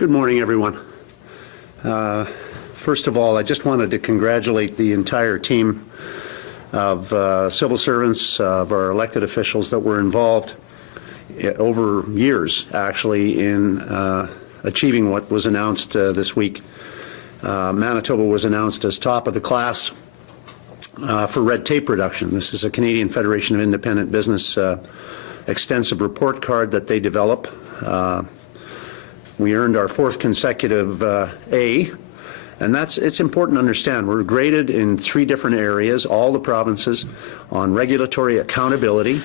Good morning, everyone. First of all, I just wanted to congratulate the entire team of civil servants, of our elected officials that were involved over years, actually, in achieving what was announced this week. Manitoba was announced as top of the class for red tape reduction. This is a Canadian Federation of Independent Business extensive report card that they develop. We earned our fourth consecutive A, and it's important to understand. We're graded in 3 different areas, all the provinces, on regulatory accountability,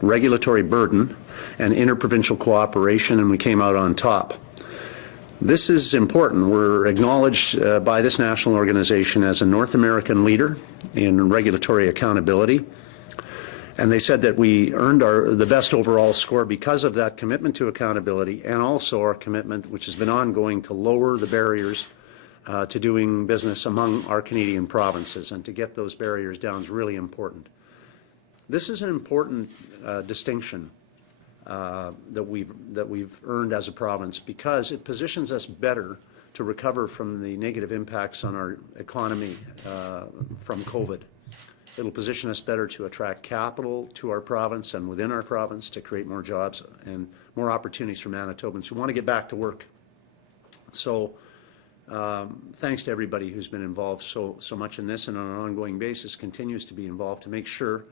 regulatory burden, and interprovincial cooperation, and we came out on top. This is important. We're acknowledged by this national organization as a North American leader in regulatory accountability. And they said that we earned the best overall score because of that commitment to accountability, and also our commitment, which has been ongoing, to lower the barriers to doing business among our Canadian provinces, and to get those barriers down is really important. This is an important distinction that we've earned as a province, because it positions us better to recover from the negative impacts on our economy from COVID. It'll position us better to attract capital to our province and within our province, to create more jobs and more opportunities for Manitobans who want to get back to work. So thanks to everybody who's been involved so much in this, and on an ongoing basis continues to be involved, to make sure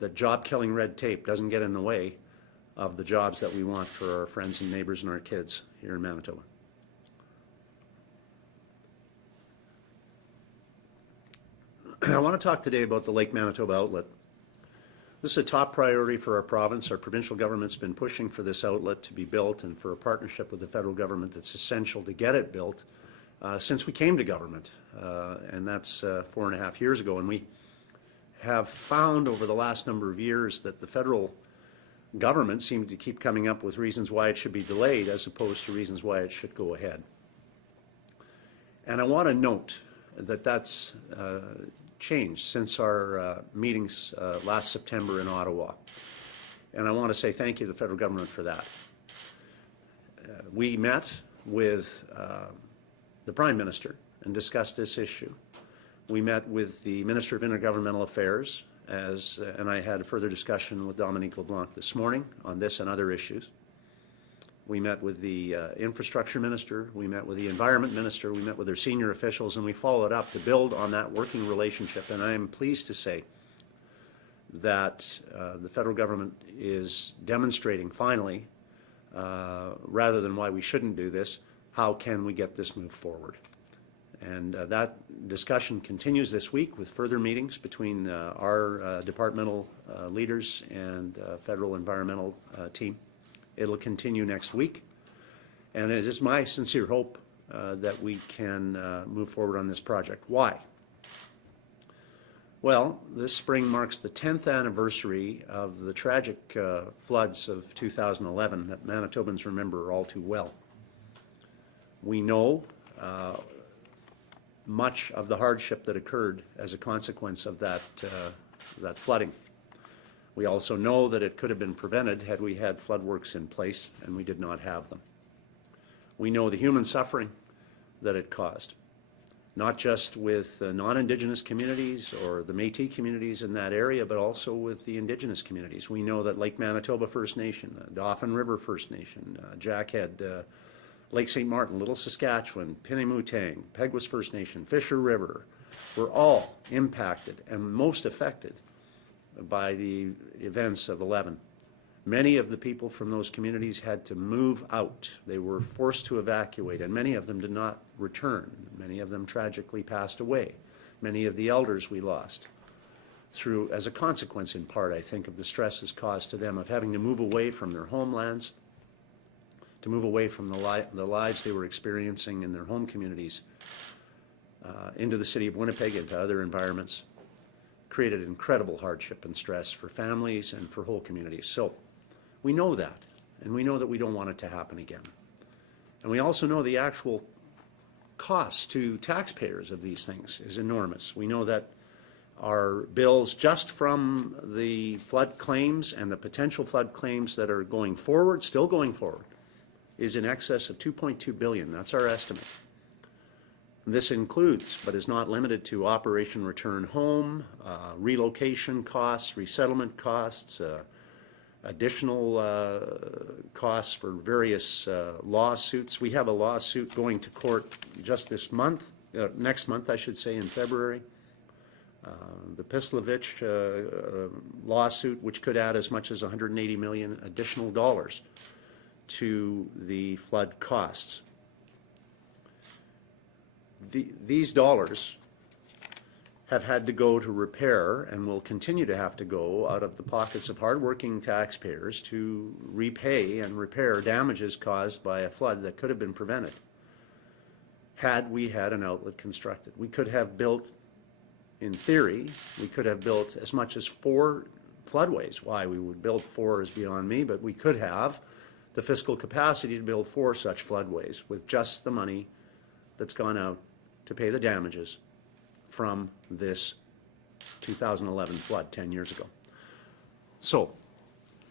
that job-killing red tape doesn't get in the way of the jobs that we want for our friends and neighbors and our kids here in Manitoba. I want to talk today about the Lake Manitoba outlet. This is a top priority for our province. Our provincial government's been pushing for this outlet to be built, and for a partnership with the federal government that's essential to get it built since we came to government, and that's 4.5 years ago. And we have found over the last number of years that the federal government seemed to keep coming up with reasons why it should be delayed as opposed to reasons why it should go ahead. And I want to note that that's changed since our meetings last September in Ottawa. And I want to say thank you to the federal government for that. We met with the Prime Minister and discussed this issue. We met with the Minister of Intergovernmental Affairs, and I had a further discussion with Dominique LeBlanc this morning on this and other issues. We met with the Infrastructure Minister, we met with the Environment Minister, we met with their senior officials, and we followed up to build on that working relationship. And I am pleased to say that the federal government is demonstrating finally, rather than why we shouldn't do this, how can we get this moved forward. And that discussion continues this week with further meetings between our departmental leaders and federal environmental team. It'll continue next week, and it is my sincere hope that we can move forward on this project. Why? Well, this spring marks the 10th anniversary of the tragic floods of 2011 that Manitobans remember all too well. We know much of the hardship that occurred as a consequence of that flooding. We also know that it could have been prevented had we had flood works in place, and we did not have them. We know the human suffering that it caused, not just with non-Indigenous communities or the Métis communities in that area, but also with the Indigenous communities. We know that Lake Manitoba First Nation, Dauphin River First Nation, Jackhead, Lake St. Martin, Little Saskatchewan, Pinemutang, Peguis First Nation, Fisher River were all impacted and most affected by the events of 11. Many of the people from those communities had to move out. They were forced to evacuate, and many of them did not return. Many of them tragically passed away. Many of the elders we lost as a consequence, in part, I think, of the stresses caused to them of having to move away from their homelands, to move away from the lives they were experiencing in their home communities, into the city of Winnipeg, into other environments. Created incredible hardship and stress for families and for whole communities. So we know that, and we know that we don't want it to happen again. And we also know the actual cost to taxpayers of these things is enormous. We know that our bills just from the flood claims and the potential flood claims that are going forward, still going forward, is in excess of $2.2 billion. That's our estimate. This includes, but is not limited to, Operation Return Home, relocation costs, resettlement costs, additional costs for various lawsuits. We have a lawsuit going to court just this month, next month I should say, in February. The Pislovich lawsuit, which could add as much as $180 million additional dollars to the flood costs. These dollars have had to go to repair and will continue to have to go out of the pockets of hardworking taxpayers to repay and repair damages caused by a flood that could have been prevented had we had an outlet constructed. We could have built, in theory, we could have built as much as 4 floodways. Why we would build 4 is beyond me, but we could have the fiscal capacity to build 4 such floodways with just the money that's gone out to pay the damages from this 2011 flood 10 years ago. So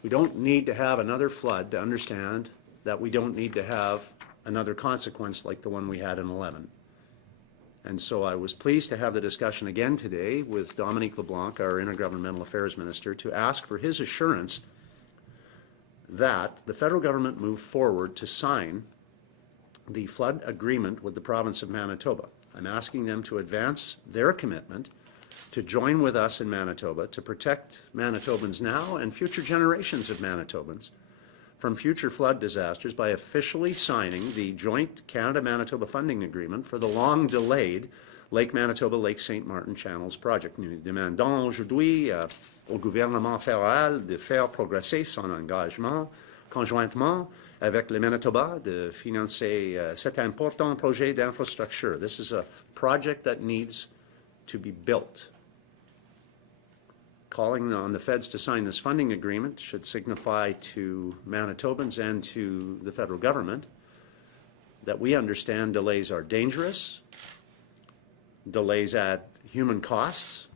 we don't need to have another flood to understand that we don't need to have another consequence like the one we had in 11. And so I was pleased to have the discussion again today with Dominique LeBlanc, our Intergovernmental Affairs Minister, to ask for his assurance that the federal government move forward to sign the flood agreement with the province of Manitoba. I'm asking them to advance their commitment to join with us in Manitoba to protect Manitobans now and future generations of Manitobans from future flood disasters by officially signing the joint Canada-Manitoba funding agreement for the long-delayed Lake Manitoba, Lake St. Martin Channels project. Nous demandons aujourd'hui au gouvernement fédéral de faire progresser son engagement conjointement avec le Manitoba de financer cet important projet d'infrastructure. This is a project that needs to be built. Calling on the feds to sign this funding agreement should signify to Manitobans and to the federal government that we understand delays are dangerous, delays add human costs,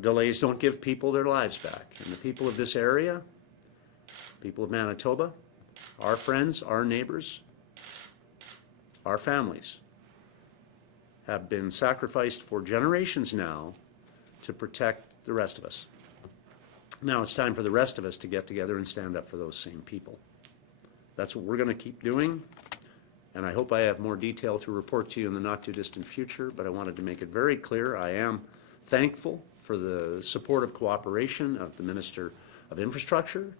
delays don't give people their lives back. And the people of this area, people of Manitoba, our friends, our neighbors, our families have been sacrificed for generations now to protect the rest of us. Now it's time for the rest of us to get together and stand up for those same people. That's what we're going to keep doing, and I hope I have more detail to report to you in the not-too-distant future, but I wanted to make it very clear I am thankful for the supportive cooperation of the Minister of Infrastructure,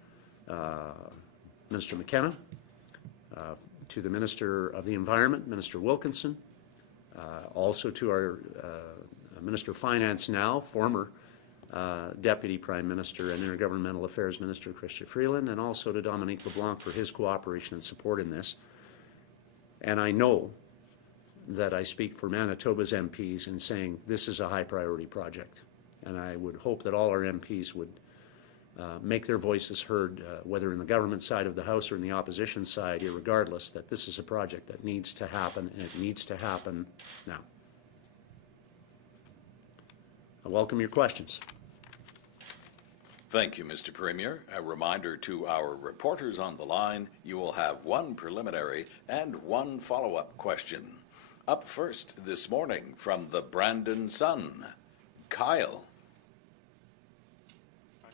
Minister McKenna, to the Minister of the Environment, Minister Wilkinson, also to our Minister of Finance now, former Deputy Prime Minister and Intergovernmental Affairs Minister Chrystia Freeland, and also to Dominique LeBlanc for his cooperation and support in this. And I know that I speak for Manitoba's MPs in saying this is a high priority project. And I would hope that all our MPs would make their voices heard, whether in the government side of the House or in the opposition side, irregardless, that this is a project that needs to happen, and it needs to happen now. I welcome your questions. Thank you, Mr. Premier. A reminder to our reporters on the line, you will have 1 preliminary and 1 follow-up question. Up first this morning from the Brandon Sun, Kyle.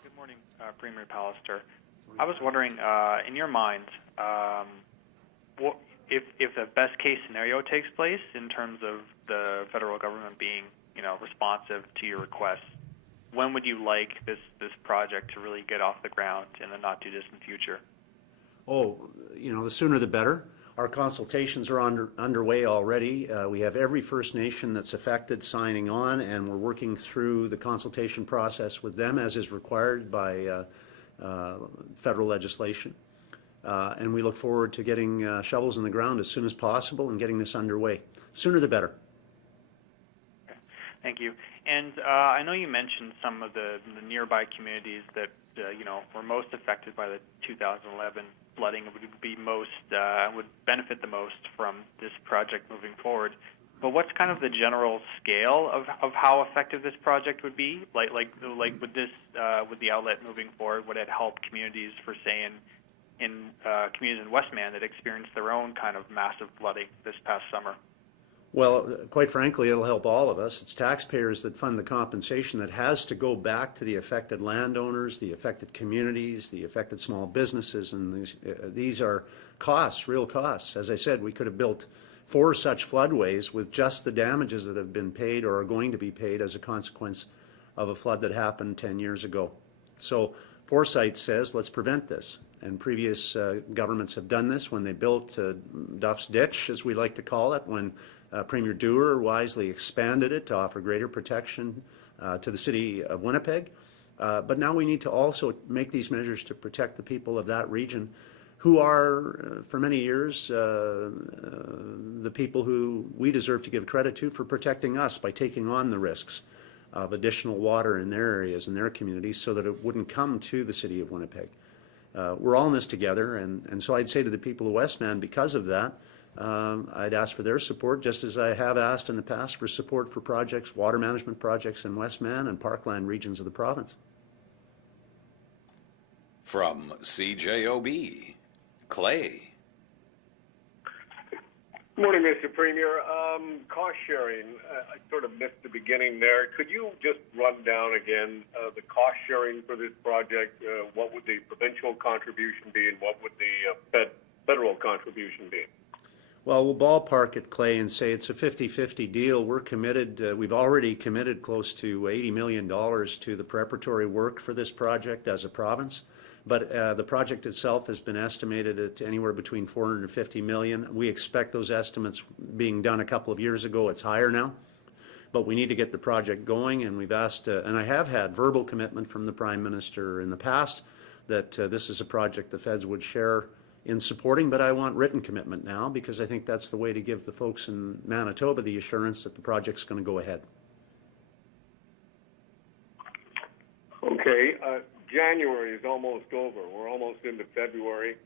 Good morning, Premier Pallister. I was wondering, in your mind, what, if the best case scenario takes place in terms of the federal government being, responsive to your requests, when would you like this project to really get off the ground in the not too distant future? Oh, the sooner the better. Our consultations are underway already. We have every First Nation that's affected signing on, and we're working through the consultation process with them as is required by federal legislation. And we look forward to getting shovels in the ground as soon as possible and getting this underway. Sooner the better. Okay. Thank you. And I know you mentioned some of the nearby communities that were most affected by the 2011 flooding would benefit the most from this project moving forward. But what's kind of the general scale of how effective this project would be? Like would the outlet moving forward, would it help communities for, say, in communities in Westman that experienced their own kind of massive flooding this past summer? Well, quite frankly, it'll help all of us. It's taxpayers that fund the compensation that has to go back to the affected landowners, the affected communities, the affected small businesses, and these are costs, real costs. As I said, we could have built 4 such floodways with just the damages that have been paid or are going to be paid as a consequence of a flood that happened 10 years ago. So foresight says, let's prevent this. And previous governments have done this when they built Duff's Ditch, as we like to call it, when Premier Dewar wisely expanded it to offer greater protection to the city of Winnipeg. But now we need to also make these measures to protect the people of that region who are, for many years, the people who we deserve to give credit to for protecting us by taking on the risks of additional water in their areas and their communities so that it wouldn't come to the city of Winnipeg. We're all in this together, and so I'd say to the people of Westman, because of that, I'd ask for their support, just as I have asked in the past for support for projects, water management projects in Westman and parkland regions of the province. From CJOB, Clay. Good morning, Mr. Premier. Cost sharing, I sort of missed the beginning there. Could you just run down again the cost sharing for this project? What would the provincial contribution be and what would the federal contribution be? Well, we'll ballpark it, Clay, and say it's a 50-50 deal. We're committed, we've already committed close to $80 million to the preparatory work for this project as a province. But the project itself has been estimated at anywhere between $450 million. We expect those estimates being done a couple of years ago. It's higher now. But we need to get the project going, and we've asked, and I have had verbal commitment from the Prime Minister in the past that this is a project the feds would share in supporting, but I want written commitment now because I think that's the way to give the folks in Manitoba the assurance that the project's going to go ahead. Okay. January is almost over. We're almost into February.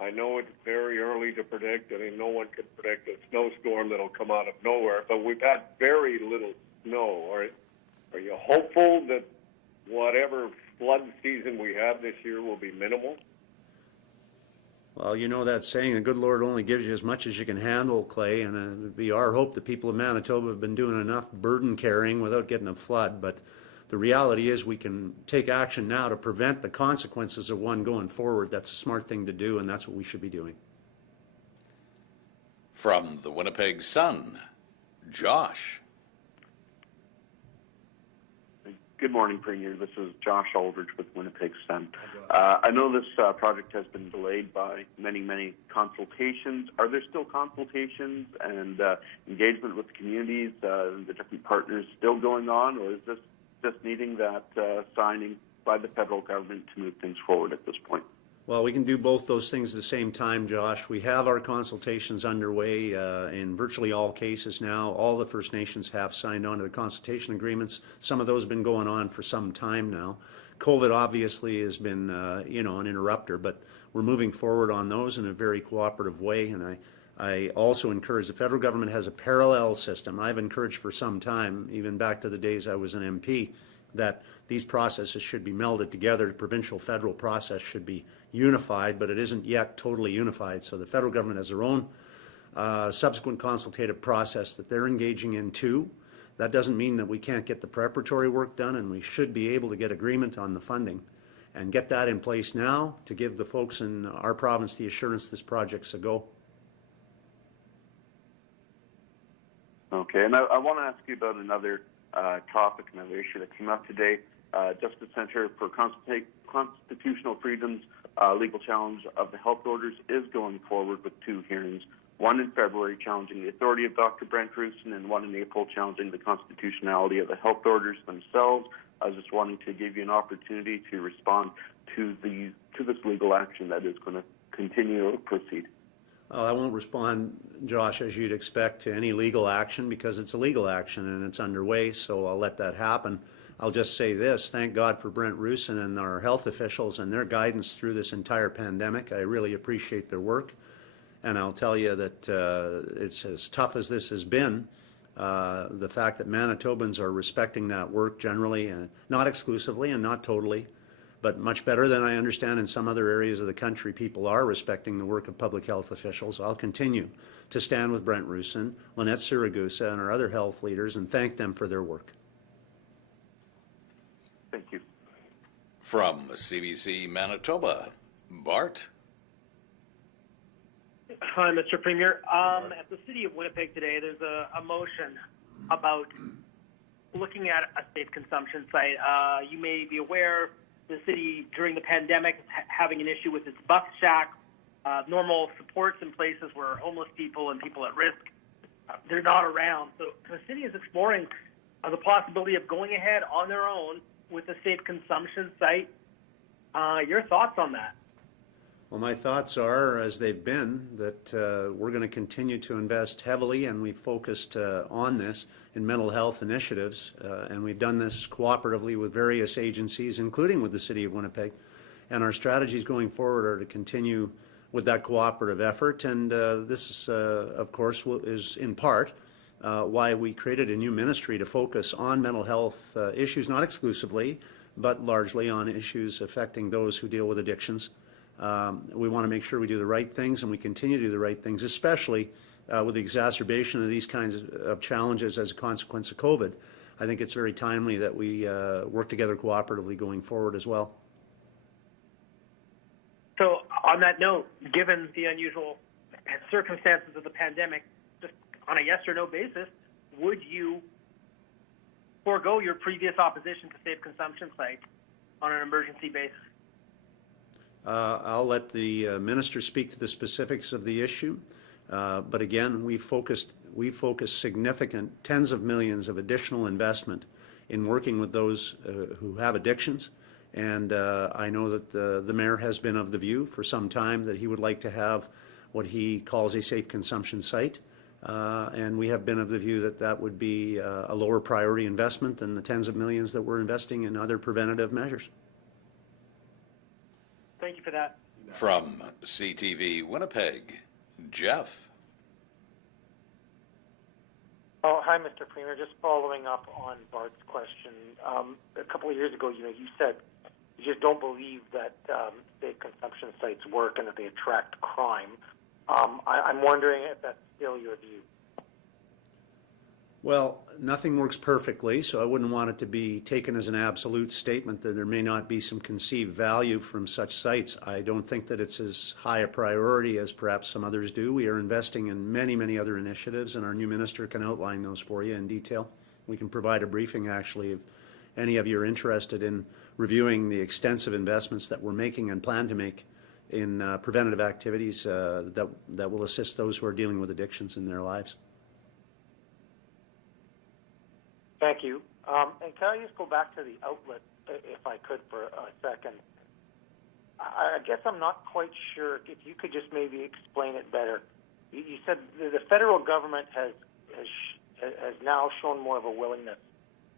I know it's very early to predict. I mean, no one can predict a snowstorm that'll come out of nowhere, but we've had very little snow. Are you hopeful that whatever flood season we have this year will be minimal? Well, you know that saying, the good Lord only gives you as much as you can handle, Clay, and it would be our hope that people of Manitoba have been doing enough burden carrying without getting a flood, but the reality is we can take action now to prevent the consequences of one going forward. That's a smart thing to do, and that's what we should be doing. From the Winnipeg Sun, Josh. Good morning, Premier. This is Josh Aldridge with Winnipeg Sun. I know this project has been delayed by many consultations. Are there still consultations and engagement with the communities, the different partners still going on, or is this just needing that signing by the federal government to move things forward at this point? Well, we can do both those things at the same time, Josh. We have our consultations underway in virtually all cases now. All the First Nations have signed on to the consultation agreements. Some of those have been going on for some time now. COVID obviously has been, you know, an interrupter, but we're moving forward on those in a very cooperative way. And I also encourage the federal government has a parallel system. I've encouraged for some time, even back to the days I was an MP, that these processes should be melded together. The provincial federal process should be unified, but it isn't yet totally unified. So the federal government has their own subsequent consultative process that they're engaging in too. That doesn't mean that we can't get the preparatory work done, and we should be able to get agreement on the funding and get that in place now to give the folks in our province the assurance this project's a go. Okay, and I want to ask you about another topic, another issue that came up today. Justice Center for Constitutional Freedoms legal challenge of the health orders is going forward with 2 hearings, one in February challenging the authority of Dr. Brent Rusin and one in April challenging the constitutionality of the health orders themselves. I was just wanting to give you an opportunity to respond to this legal action that is going to continue or proceed. Well, I won't respond, Josh, as you'd expect, to any legal action because it's a legal action and it's underway, so I'll let that happen. I'll just say this, thank God for Brent Rusin and our health officials and their guidance through this entire pandemic. I really appreciate their work, and I'll tell you that it's as tough as this has been. The fact that Manitobans are respecting that work generally, and not exclusively and not totally, But much better than I understand in some other areas of the country, people are respecting the work of public health officials. I'll continue to stand with Brent Roussin, Lynette Siragusa, and our other health leaders and thank them for their work. Thank you. From CBC Manitoba, Bart. Hi, Mr. Premier. At the City of Winnipeg today, there's a motion about looking at a safe consumption site. You may be aware the city, during the pandemic, is having an issue with its bus shack, normal supports in places where homeless people and people at risk, they're not around. So the city is exploring the possibility of going ahead on their own with a safe consumption site. Your thoughts on that? Well, my thoughts are, as they've been, that we're going to continue to invest heavily, and we've focused on this in mental health initiatives, and we've done this cooperatively with various agencies, including with the City of Winnipeg. And our strategies going forward are to continue with that cooperative effort, and this, of course, is in part why we created a new ministry to focus on mental health issues, not exclusively, but largely on issues affecting those who deal with addictions. We want to make sure we do the right things, and we continue to do the right things, especially with the exacerbation of these kinds of challenges as a consequence of COVID. I think it's very timely that we work together cooperatively going forward as well. So on that note, given the unusual circumstances of the pandemic, just on a yes or no basis, would you forego your previous opposition to safe consumption sites on an emergency basis? I'll let the minister speak to the specifics of the issue, but again, we focused significant tens of millions of additional investment in working with those who have addictions, and I know that the mayor has been of the view for some time that he would like to have what he calls a safe consumption site, and we have been of the view that that would be a lower priority investment than the tens of millions that we're investing in other preventative measures. Thank you for that. From CTV Winnipeg, Jeff. Oh, hi, Mr. Premier. Just following up on Bart's question. A couple of years ago, you said you just don't believe that safe consumption sites work and that they attract crime. I'm wondering if that's still your view. Well, nothing works perfectly, so I wouldn't want it to be taken as an absolute statement that there may not be some conceived value from such sites. I don't think that it's as high a priority as perhaps some others do. We are investing in many, many other initiatives, and our new minister can outline those for you in detail. We can provide a briefing, actually, if any of you are interested in reviewing the extensive investments that we're making and plan to make in preventative activities that will assist those who are dealing with addictions in their lives. Thank you. And can I just go back to the outlet, if I could, for a second? I guess I'm not quite sure if you could just maybe explain it better. You said the federal government has now shown more of a willingness,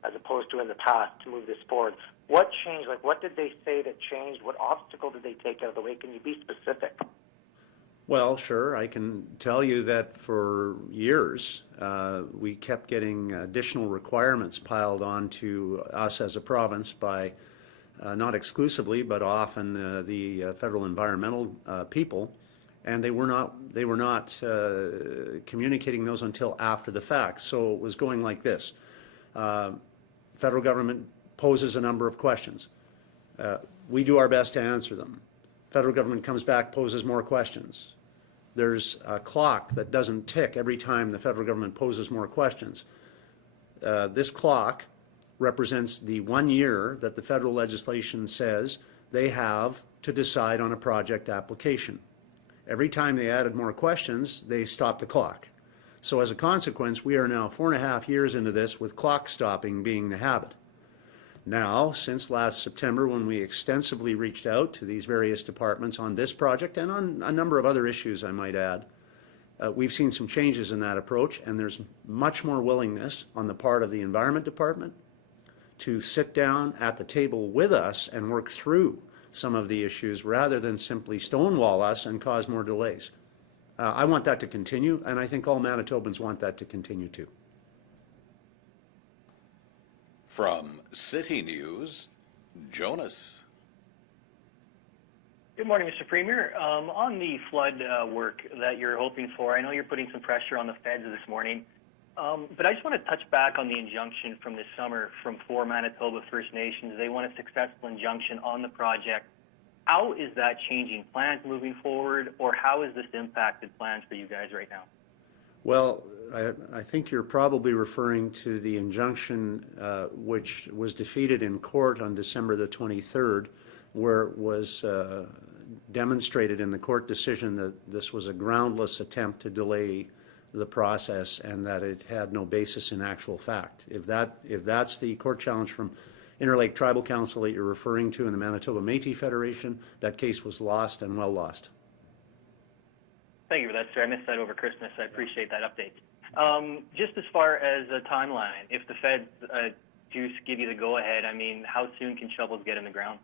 as opposed to in the past, to move this forward. What changed? Like, what did they say that changed? What obstacle did they take out of the way? Can you be specific? Well, sure. I can tell you that for years we kept getting additional requirements piled onto us as a province by not exclusively, but often the federal environmental people, and they were not communicating those until after the fact. So it was going like this: federal government poses a number of questions. We do our best to answer them. Federal government comes back, poses more questions. There's a clock that doesn't tick every time the federal government poses more questions. This clock represents the 1 year that the federal legislation says they have to decide on a project application. Every time they added more questions, they stopped the clock. So as a consequence, we are now 4.5 years into this, with clock stopping being the habit. Now, since last September, when we extensively reached out to these various departments on this project and on a number of other issues, I might add, we've seen some changes in that approach, and there's much more willingness on the part of the Environment Department to sit down at the table with us and work through some of the issues rather than simply stonewall us and cause more delays. I want that to continue, and I think all Manitobans want that to continue too. From CityNews, Jonas. Good morning, Mr. Premier. On the flood work that you're hoping for, I know you're putting some pressure on the feds this morning, but I just want to touch back on the injunction from this summer from 4 Manitoba First Nations. They want a successful injunction on the project. How is that changing plans moving forward, or how has this impacted plans for you guys right now? Well, I think you're probably referring to the injunction which was defeated in court on December the 23rd, where it was demonstrated in the court decision that this was a groundless attempt to delay the process and that it had no basis in actual fact. If that's the court challenge from Interlake Tribal Council that you're referring to in the Manitoba Métis Federation, that case was lost and well lost. Thank you for that, sir. I missed that over Christmas. I appreciate that update. Just as far as a timeline, if the feds do give you the go-ahead, I mean, how soon can shovels get in the ground?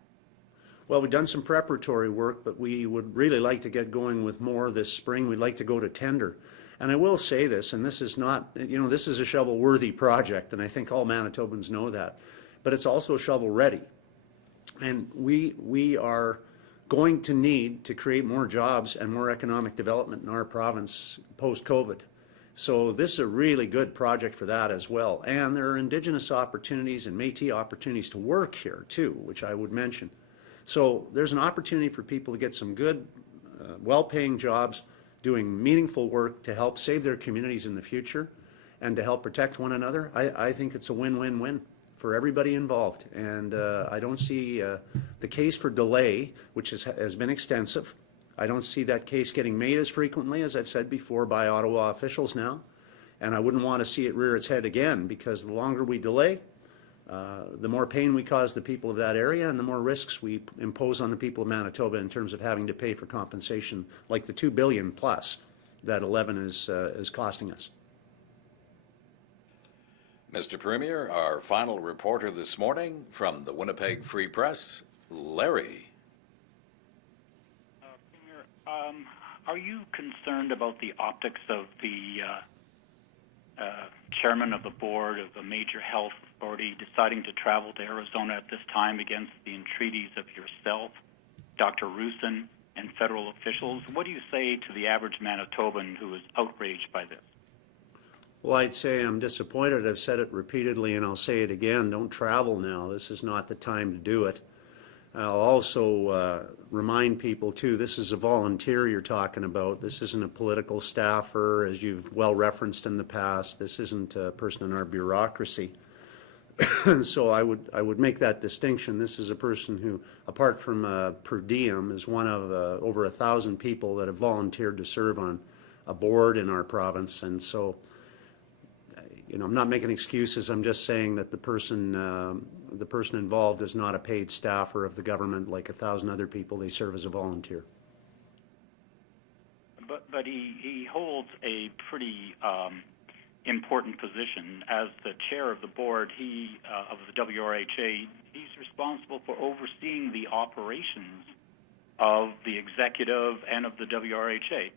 Well, we've done some preparatory work, but we would really like to get going with more this spring. We'd like to go to tender. And I will say this, and this is not, you know, this is a shovel-worthy project, and I think all Manitobans know that, but it's also shovel-ready. And we are going to need to create more jobs and more economic development in our province post-COVID. So this is a really good project for that as well. And there are Indigenous opportunities and Métis opportunities to work here too, which I would mention. So there's an opportunity for people to get some good, well-paying jobs, doing meaningful work to help save their communities in the future and to help protect one another. I think it's a win-win-win for everybody involved. And I don't see the case for delay, which has been extensive. I don't see that case getting made as frequently, as I've said before, by Ottawa officials now. And I wouldn't want to see it rear its head again, because the longer we delay, the more pain we cause the people of that area and the more risks we impose on the people of Manitoba in terms of having to pay for compensation like the $2 billion plus that 11 is costing us. Mr. Premier, our final reporter this morning from the Winnipeg Free Press, Larry. Premier, are you concerned about the optics of the chairman of the board of a major health authority deciding to travel to Arizona at this time against the entreaties of yourself, Dr. Roussin, and federal officials? What do you say to the average Manitoban who is outraged by this? Well, I'd say I'm disappointed. I've said it repeatedly and I'll say it again. Don't travel now. This is not the time to do it. I'll also remind people too, this is a volunteer you're talking about. This isn't a political staffer, as you've well referenced in the past. This isn't a person in our bureaucracy. And so I would make that distinction. This is a person who, apart from per diem, is one of over 1,000 people that have volunteered to serve on a board in our province. And so, you know, I'm not making excuses. I'm just saying that the person involved is not a paid staffer of the government like 1,000 other people. They serve as a volunteer. But he holds a pretty important position as the chair of the board. Of the WRHA. He's responsible for overseeing the operations of the executive and of the WRHA.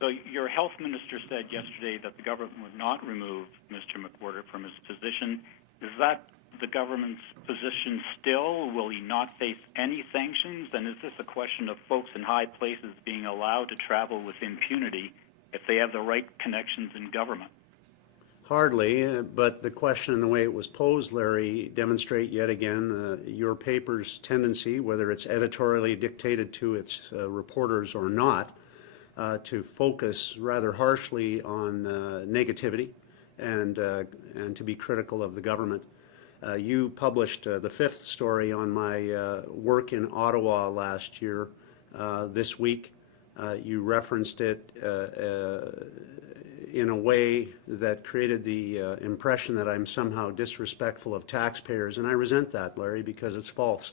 So your health minister said yesterday that the government would not remove Mr. McWhirter from his position. Is that the government's position still? Will he not face any sanctions? And is this a question of folks in high places being allowed to travel with impunity if they have the right connections in government? Hardly, but the question and the way it was posed, Larry, demonstrate yet again your paper's tendency, whether it's editorially dictated to its reporters or not, to focus rather harshly on negativity and to be critical of the government. You published the fifth story on my work in Ottawa last year. This week, you referenced it in a way that created the impression that I'm somehow disrespectful of taxpayers, and I resent that, Larry, because it's false.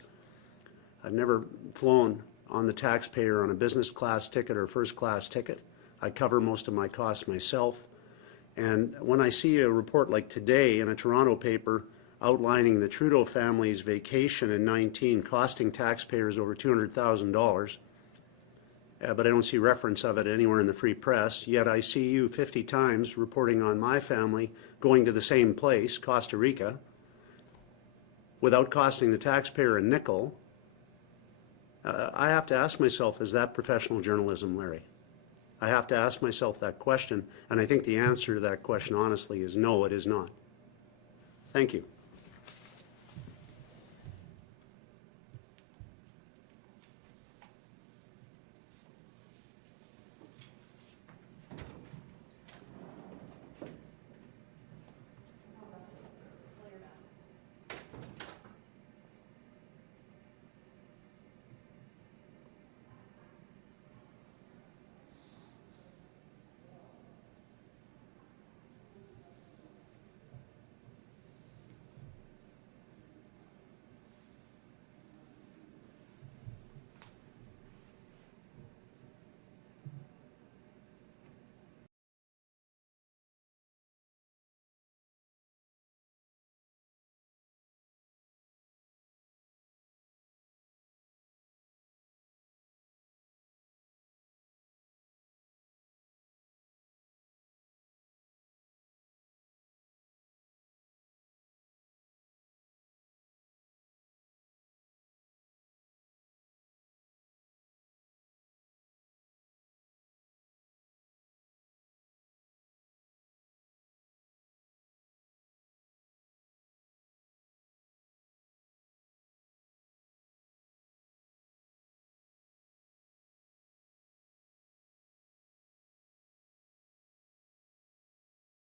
I've never flown on the taxpayer on a business class ticket or first class ticket. I cover most of my costs myself. And when I see a report like today in a Toronto paper outlining the Trudeau family's vacation in 19 costing taxpayers over $200,000, but I don't see reference of it anywhere in the Free Press, yet I see you 50 times reporting on my family going to the same place, Costa Rica, without costing the taxpayer a nickel. I have to ask myself, is that professional journalism, Larry? I have to ask myself that question, and I think the answer to that question, honestly, is no, it is not. Thank you.